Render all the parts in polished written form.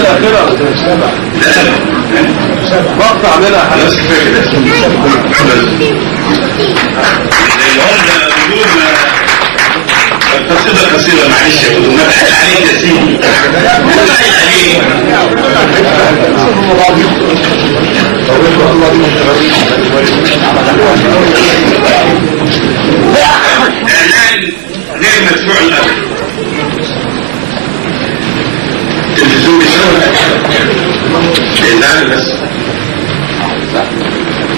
الأخيرة مقطع منها خلاص كفاية كده العمدة بدون قصيدة قصيدة معلش يا بدون ما بحل عليك يا سيدي ما بحل عليك إعلان غير مدفوع الأمر التلفزيون بيشتغل لأن بس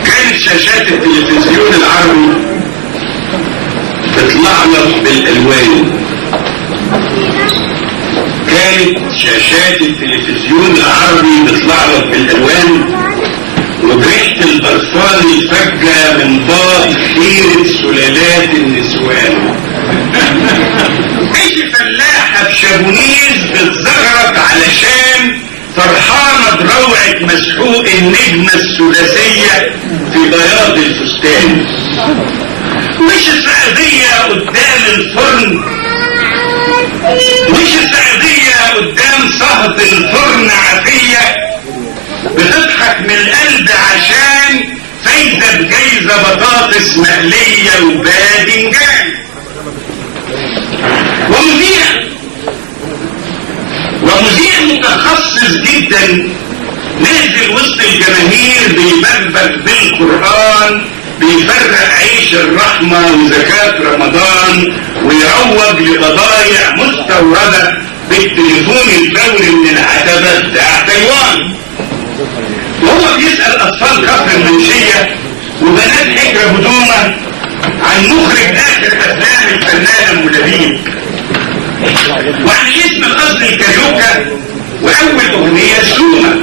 كانت شاشات التلفزيون العربي بتلعلق بالألوان. كانت شاشات التلفزيون العربي بتلعلق بالألوان وبريحة البرفان الفجة من باط خيرة سلالات النسوان. ايش فلاحة في شابونيز بتزغرط علشان فرحانة بروعة مسحوق النجمة الثلاثية في بياض الفستان. مش السعودية قدام الفرن، مش السعودية قدام صهد الفرن عافية بتضحك من القلب عشان فايدة بجايزة بطاطس مقلية وباذنجان. ومذيع متخصص جدا نازل وسط الجماهير بيبربك بالقرآن، بيفرق عيش الرحمة وزكاة رمضان، ويروج لبضايع مستوردة بالتليفون الفوري من العتبة بتاع تايوان. وهو بيسأل أطفال كفر المنشية وبنات حجر هدومة عن مخرج آخر أفلام الفنان أبو لبيب، وعن اسم القصد الكاريوكا، وأول أغنية سومة،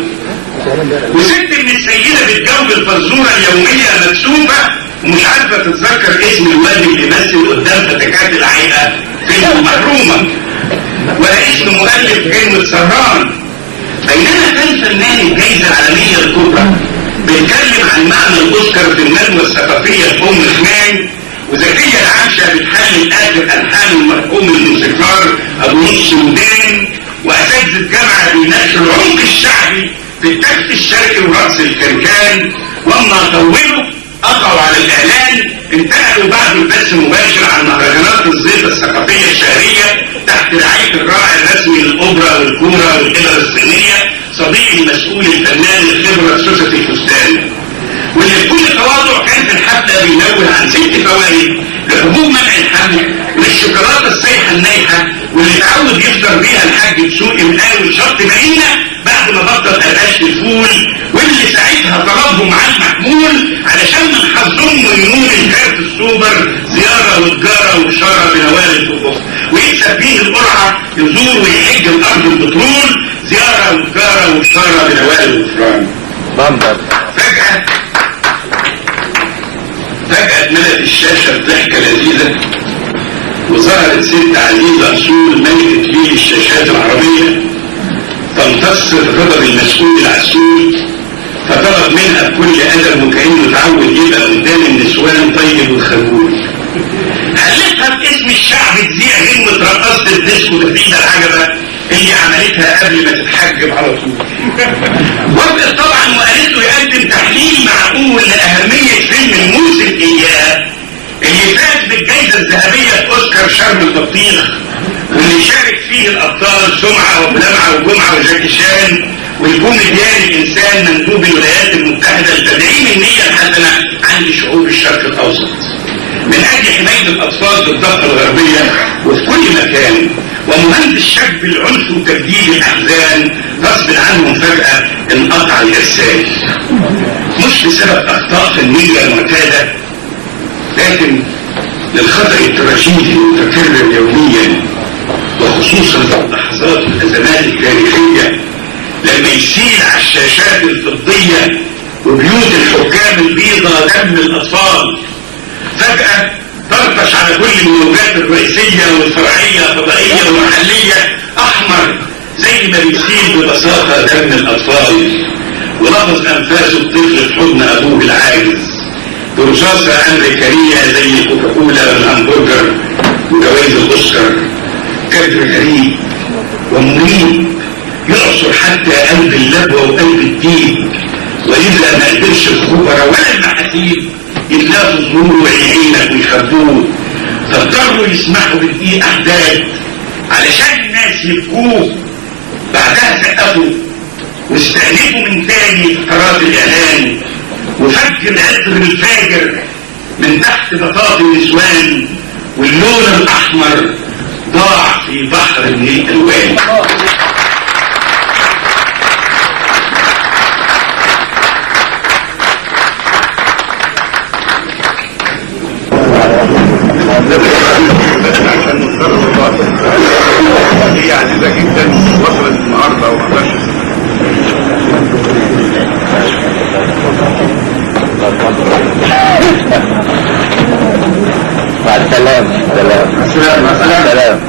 وست من السيدة بتجاوب الفزورة اليومية مكسوفة ومش عارفة تتذكر اسم الواد اللي مثل قدام فتكات العيقة فيلم محرومة، ولا اسم مؤلف كلمة سهران. بينما كان فنان الجائزة العالمية الكبرى بيتكلم عن معنى الأوسكار في الندوة الثقافية في أم خمان، وزكية العاشة بتحلل آخر ألحان المرحوم الموسيقار أبو نص ودان، وأساتذة جامعة بيناقشوا العمق الشعبي في التكت الشرقي ورقص الكنكان. واما طولوا قطعوا على الاعلان انتقلوا بعد البث مباشر عن مهرجانات الزيطه الثقافيه الشهريه تحت رعايه الراعي الرسمي للاوبرا والكوره والقبر الصينيه صديقي المسؤول الفنان الخبره سوسة الفستان، واللي بكل تواضع كان في الحفله بينوه عن 6 فوائد لحبوب منع الحمل وللشوكولاته السايحه النايحه واللي اتعود يفطر بيها الحاج بسوق من اول شط مارينا بعد ما بطل قرقاش الفول، واللي ساعتها طلبهم على المحمول علشان من حظهم وينول الكارت السوبر زياره وتجاره وبشاره بنوال الطقوف ويكسب بيه القرعه يزور ويحج الارض البترول زياره وتجاره وبشاره بنوال الغفران. فجأة ملت الشاشة بضحكة لذيذة وظهرت ست عزيزة أصول ملكة ليل الشاشات العربية تمتص غضب المسؤول العسول، فطلب منها بكل أدب وكأنه تعود يبقى قدام النسوان طيب وخجول. خلتها باسم الشعب تذيع غنوة رقصة الديسكو تفيدة العجبة اللي عملتها قبل ما تتحجب على طول. وافق طبعا وقالت له يقدم تحليل معقول لأهمية فيلم الموسم إياه اللي فاز بالجائزة الذهبية في أوسكار شرم البطيخ، واللي شارك فيه الأبطال سمعة وبلمعة وجمعة وجاكي شان، ويكون مديان الإنسان مندوب الولايات المتحدة لتدعيم النية الحسنة عند شعوب الشرق الأوسط من أجل حماية الأطفال بالضفة الغربية وفي كل مكان، ومهندس شاب العنف وتجديد الأحزان غصب عنهم فجأة انقطع الإرسال، مش بسبب أخطاء فنية معتادة لكن للخطأ التراجيدي المتكرر يوميا، وخصوصا في اللحظات الأزمات التاريخية لما يسيل على الشاشات الفضية وبيوت الحكام البيضاء دم الأطفال فجأة ترطش على كل الموجات الرئيسية والفرعية فضائية ومحلية أحمر زي ما بيسيل ببساطة دم الأطفال، ولفظ أنفاس الطفل في حضن أبوه العاجز برصاصة أمريكانية زي كوكاكولا والهمبرجر وجوائز الأوسكار. كادر غريب ومريب يعصر حتى يخش الخبراء ولا المحاسيب يتلاقوا ظهور ويعينك ويخبوه، فاضطروا يسمحوا بدقيق احداث علشان الناس يبكوه. بعدها سقفوا واستأنفوا من تاني فقرات الاعلان، وفك العطر الفاجر من تحت بطاط النسوان، واللون الاحمر ضاع في بحر من الالوان. عشان نضطر الوقت هي عزيزة جدا وصلت النهارده ومقدرش مع السلامة. سلام.